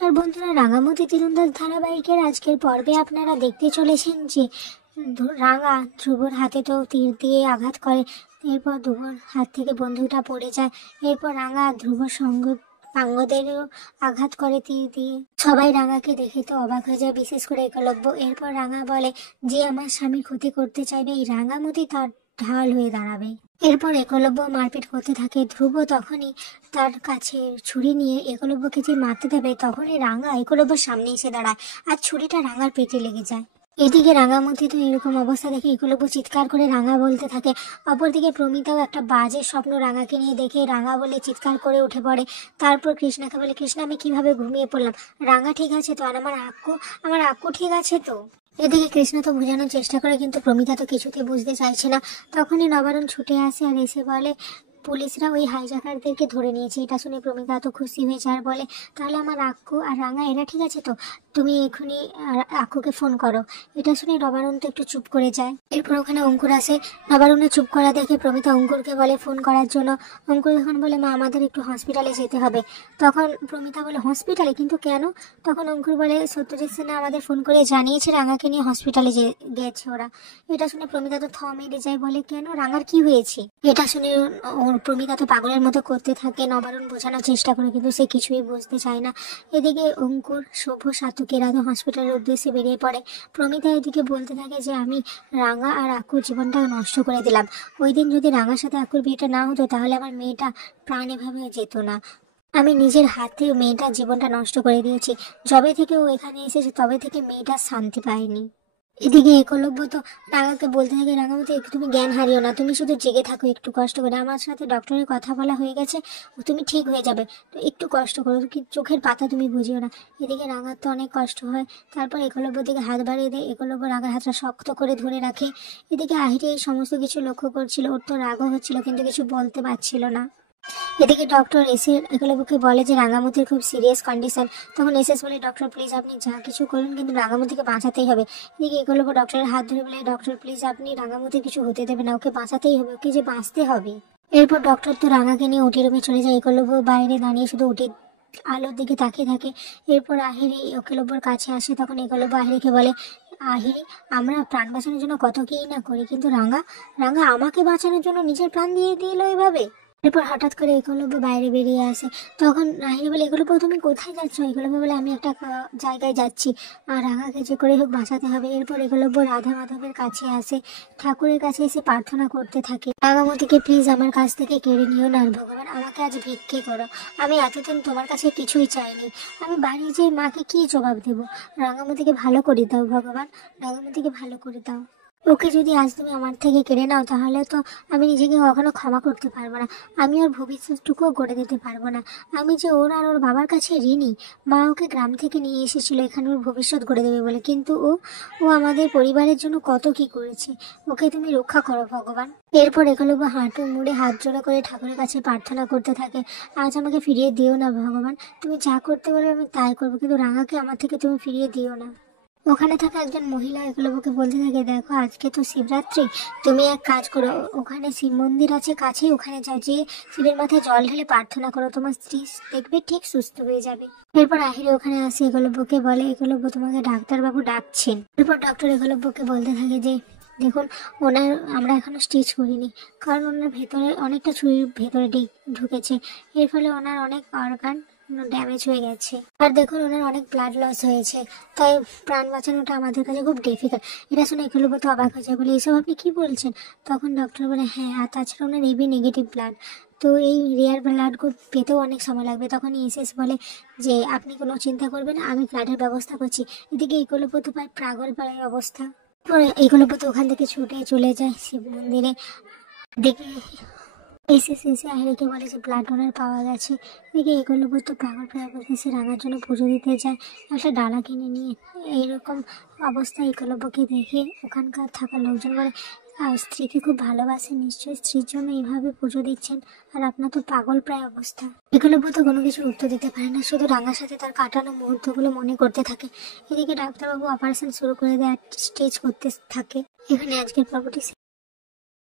নমস্কার বন্ধুরা, রাঙামতি তীরন্দাজ ধারাবাহিকের আজকের পর্বে আপনারা দেখতে চলেছেন যে রাঙা ধ্রুবর হাতে তো তীর দিয়ে আঘাত করে। এরপর ধ্রুবর হাত থেকে বন্দুকটা পড়ে যায়। এরপর রাঙা ধ্রুবর সাঙ্গদেরও আঘাত করে তীর দিয়ে। সবাই রাঙাকে দেখে তো অবাক হয়ে যায়, বিশেষ করে একলব্য। এরপর রাঙা বলে যে আমার স্বামীর ক্ষতি করতে চাইবে এই রাঙামতি তার ঢাল হয়ে দাঁড়াবে। এরপর একলব্য মারপিট করতে থাকে। ধ্রুব তখনই তার কাছে ছুরি নিয়ে একলব্যকে যে মারতে দেবে, তখনই রাঙা একলব্যর সামনে এসে দাঁড়ায় আর ছুরিটা রাঙার পেটে লেগে যায়। এদিকে রাঙামতি তো এরকম অবস্থা দেখে একলব্য চিৎকার করে রাঙা বলতে থাকে। অপরদিকে প্রমিতাও একটা বাজে স্বপ্ন রাঙাকে নিয়ে দেখে রাঙা বলে চিৎকার করে উঠে পড়ে। তারপর কৃষ্ণাকে বলে, কৃষ্ণা আমি কিভাবে ঘুমিয়ে পড়লাম, রাঙা ঠিক আছে তো, আর আমার আক্কু ঠিক আছে তো। এদিকে কৃষ্ণ তো বোঝানোর চেষ্টা করে, কিন্তু প্রমিতা তো কিছুতে বুঝতে চাইছে না। তখনই নবারুণ ছুটে আসে আর এসে বলে পুলিশরা ওই হাইজাকারদেরকে ধরে নিয়েছে। এটা শুনে প্রমিতা তো খুশি হয়েছে আর বলে, তাহলে আমার আক্কু আর রাঙা এরা ঠিক আছে তো, তুমি এখনই আক্কুকে ফোন করো। এটা শুনে নবারুণ তো একটু চুপ করে যায়। এরপর ওখানে অঙ্কুর আসে। নবারুণের চুপ করা দেখে প্রমিতা অঙ্কুরকে বলে ফোন করার জন্য। অঙ্কুর এখন বলে, মা আমাদের একটু হসপিটালে যেতে হবে। তখন প্রমিতা বলে, হসপিটালে? কিন্তু কেন? তখন অঙ্কুর বলে, সত্যজিৎ সিনহা আমাদের ফোন করে জানিয়েছে রাঙাকে নিয়ে হসপিটালে গেছে ওরা। এটা শুনে প্রমিতা তো থ মেরে যায়, বলে কেন, রাঙার কি হয়েছে? এটা শুনে প্রমিতা তো পাগলের মতো করতে থাকে। নবারুণ বোঝানোর চেষ্টা করে, কিন্তু সে কিছুই বুঝতে চায় না। এদিকে অঙ্কুর, শুভ, সাতুকেরা তো হসপিটালের উদ্দেশ্যে বেরিয়ে পড়ে। প্রমিতা এদিকে বলতে থাকে যে আমি রাঙা আর আকুর জীবনটা নষ্ট করে দিলাম। ওই দিন যদি রাঙার সাথে আকুর বিয়েটা না হতো, তাহলে আমার মেয়েটা প্রাণে ভাবে যেত না। আমি নিজের হাতে মেয়েটার জীবনটা নষ্ট করে দিয়েছি। যবে থেকে ও এখানে এসেছে তবে থেকে মেয়েটা শান্তি পায়নি। এদিকে একলব্য তো রাঙাকে বলতে থাকে, রাঙামতি তুমি জ্ঞান হারিও না, তুমি শুধু জেগে থাকো একটু কষ্ট করে। আমার সাথে ডক্টরের কথা বলা হয়ে গেছে, তুমি ঠিক হয়ে যাবে, তো একটু কষ্ট করো, কি চোখের পাতা তুমি বুঝিও না। এদিকে রাঙার তো অনেক কষ্ট হয়। তারপর একলব্যর দিকে হাত বাড়িয়ে দেয়। একলব্য রাঙার হাতটা শক্ত করে ধরে রাখে। এদিকে আহিরি এই সমস্ত কিছু লক্ষ্য করছিল। ওর তো রাগও হচ্ছিল, কিন্তু কিছু বলতে পারছিল না। এদিকে ডক্টর এসে একলব্যকে বলে যে রাঙামতির খুব সিরিয়াস কন্ডিশন। তখন এসএস বলে, ডক্টর প্লিজ আপনি যা কিছু করুন, কিন্তু রাঙামতিকে বাঁচাতেই হবে। এদিকে একলব্য ডক্টরের হাত ধরে বলে, ডক্টর প্লিজ আপনি রাঙামতির কিছু হতে দেবেন না, ওকে বাঁচাতেই হবে, ওকে যে বাঁচতে হবে। এরপর ডক্টর তো রাঙাকে নিয়ে ওটি রুমে চলে যায়। একলব্য বাইরে দাঁড়িয়ে শুধু ওটির আলোর দিকে তাকিয়ে থাকে। এরপর আহিরি একলব্যর কাছে আসে। তখন একলব্য আহিরিকে বলে, আহিরি আমরা প্রাণ বাঁচানোর জন্য কত কী না করি, কিন্তু রাঙা রাঙা আমাকে বাঁচানোর জন্য নিজের প্রাণ দিয়ে দিল এভাবে। এরপর হঠাৎ করে একলব্য বাইরে বেরিয়ে আসে। তখন রাহিনী বলে, একলব্য তুমি কোথায় যাচ্ছ? একলব্য বলে, আমি একটা জায়গায় যাচ্ছি, আর রাঙাকে যে করে হোক বাঁচাতে হবে। এরপর একলব্য রাধা মাধবের কাছে আসে, ঠাকুরের কাছে এসে প্রার্থনা করতে থাকে, রাঙামতিকে প্লিজ আমার কাছ থেকে কেড়ে নিও না ভগবান, আমাকে আজ ভিক্ষে করো। আমি এতদিন তোমার কাছে কিছুই চাইনি, আমি বাড়ি যেয়ে মাকে কি জবাব দেবো? রাঙামতিকে ভালো করে দাও ভগবান, রাঙামতিকে ভালো করে দাও। ওকে যদি আজ তুমি আমার থেকে কেড়ে নাও, তাহলে তো আমি নিজেকে কখনো ক্ষমা করতে পারবো না, আমি ওর ভবিষ্যৎটুকুও গড়ে দিতে পারবো না। আমি যে ওর আর ওর বাবার কাছে ঋণী। মা ওকে গ্রাম থেকে নিয়ে এসেছিল এখানে ওর ভবিষ্যৎ গড়ে দেবে বলে, কিন্তু ও ও আমাদের পরিবারের জন্য কত কি করেছে, ওকে তুমি রক্ষা করো ভগবান। এরপর একলব্য হাঁটু মুড়ে হাত জোড়া করে ঠাকুরের কাছে প্রার্থনা করতে থাকে, আজ আমাকে ফিরিয়ে দিও না ভগবান, তুমি যা করতে বলবে আমি তাই করবো, কিন্তু রাঙাকে আমার থেকে তুমি ফিরিয়ে দিও না। ওখানে থাকা একজন মহিলা একলব্যকে বলতে থাকে, দেখো আজকে তো শিবরাত্রি, তুমি এক কাজ করো, ওখানে শিব মন্দির আছে কাছেই, ওখানে যাও, যে শিবের মাথায় জল ঢেলে প্রার্থনা করো, তোমার স্ত্রী দেখবে ঠিক সুস্থ হয়ে যাবে। এরপর আহিরি ওখানে আসে, একলব্যকে বলে, একলব্য তোমাকে ডাক্তারবাবু ডাকছেন। এরপর ডক্টর একলব্যকে বলতে থাকে যে দেখুন ওনার আমরা এখনো স্টিচ করিনি, কারণ ওনার ভেতরে অনেকটা ছুরির ভেতরে ঢুকেছে, এর ফলে ওনার অনেক অর্গান ড্যামেজ হয়ে গেছে, আর দেখুন ওনার অনেক ব্লাড লস হয়েছে, তাই প্রাণ বাঁচানোটা আমাদের কাছে খুব ডিফিকাল্ট। এটা শুনে একলব্য তো অবাক হয়ে যায়, বলে এইসব আপনি কি বলছেন? তখন ডক্টর বলে, হ্যাঁ, আর তাছাড়া ওনার এবি নেগেটিভ ব্লাড, তো এই রেয়ার ব্লাড গ্রুপ পেতেও অনেক সময় লাগবে। তখন এসএস বলে যে আপনি কোনো চিন্তা করবেন না, আমি ব্লাডের ব্যবস্থা করছি। এদিকে একলব্য তো প্রায় পাগল প্রায় অবস্থা। পরে একলব্য তো ওখান থেকে ছুটে চলে যায় শিব মন্দিরে। দেখে এসে আহিরিকে বলে যে ব্লাড ডোনার পাওয়া গেছে। এদিকে একলব্য তো পাগল প্রায় অবস্থা, সে রাঙার জন্য পুজো দিতে যায় একটা ডালা কিনে নিয়ে। এইরকম অবস্থায় একলব্যকে দেখে ওখানকার থাকা লোকজন বলে, আর স্ত্রীকে খুব ভালোবাসেন নিশ্চয়ই, স্ত্রীর জন্য এইভাবে পুজো দিচ্ছেন, আর আপনার তো পাগল প্রায় অবস্থা। একলব্য তো কোনো কিছু উত্তর দিতে পারে না, শুধু রাঙার সাথে তার কাটানো মুহূর্তগুলো মনে করতে থাকে। এদিকে ডাক্তারবাবু অপারেশন শুরু করে দেয়, স্টিচ করতে থাকে। এখানে আজকের পর্বটি